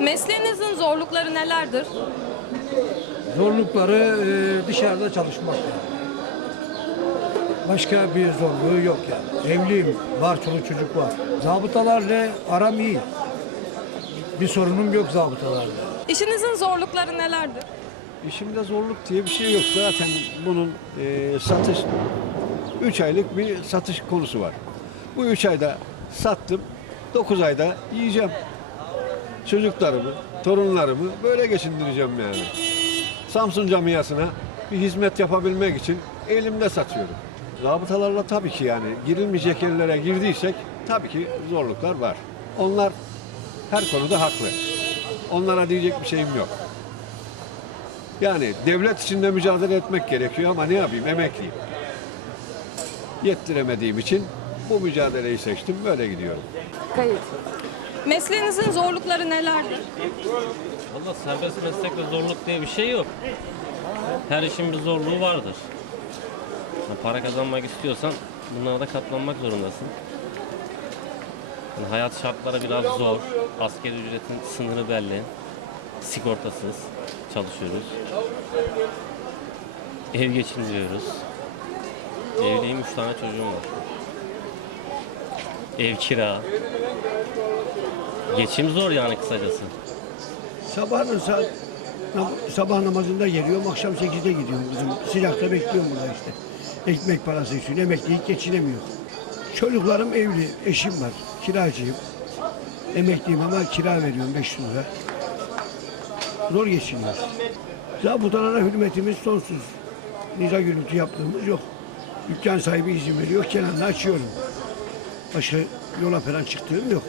Mesleğinizin zorlukları nelerdir? Zorlukları e, dışarıda çalışmak. Başka bir zorluğu yok yani. Evliyim, var çoluk çocuk var. Zabıtalarla aram iyi. Bir sorunum yok zabıtalarla. İşinizin zorlukları nelerdir? İşimde zorluk diye bir şey yok. Zaten bunun e, satış 3 aylık bir satış konusu var. Bu 3 ayda sattım. 9 ayda yiyeceğim. Çocuklarımı, torunlarımı böyle geçindireceğim yani. Samsun camiasına bir hizmet yapabilmek için elimde satıyorum. Rabıtalarla tabii ki yani girilmeyecek yerlere girdiysek tabii ki zorluklar var. Onlar her konuda haklı. Onlara diyecek bir şeyim yok. Yani devlet içinde mücadele etmek gerekiyor ama ne yapayım emekliyim. Yettiremediğim için bu mücadeleyi seçtim böyle gidiyorum. Kayıt. Mesleğinizin zorlukları nelerdir? Valla serbest meslekte zorluk diye bir şey yok. Her işin bir zorluğu vardır. Yani para kazanmak istiyorsan bunlara da katlanmak zorundasın. Yani hayat şartları biraz zor. Asgari ücretin sınırı belli. Sigortasız çalışıyoruz. Ev geçindiriyoruz. Evliyim, üç tane çocuğum var. Ev kira. Geçim zor yani kısacası. Sabahın saat sabah namazında geliyorum, akşam 8'de gidiyorum bizim. Sıcakta bekliyorum burada işte. Ekmek parası için emekliyik geçinemiyor. Çocuklarım evli, eşim var, kiracıyım. Emekliyim ama kira veriyorum 500 lira. Zor geçiniyoruz. Zabıtalara hürmetimiz sonsuz. Niza gürültü yaptığımız yok. Dükkan sahibi izin veriyor, kenarını açıyorum. Başka yola falan çıktığım yok.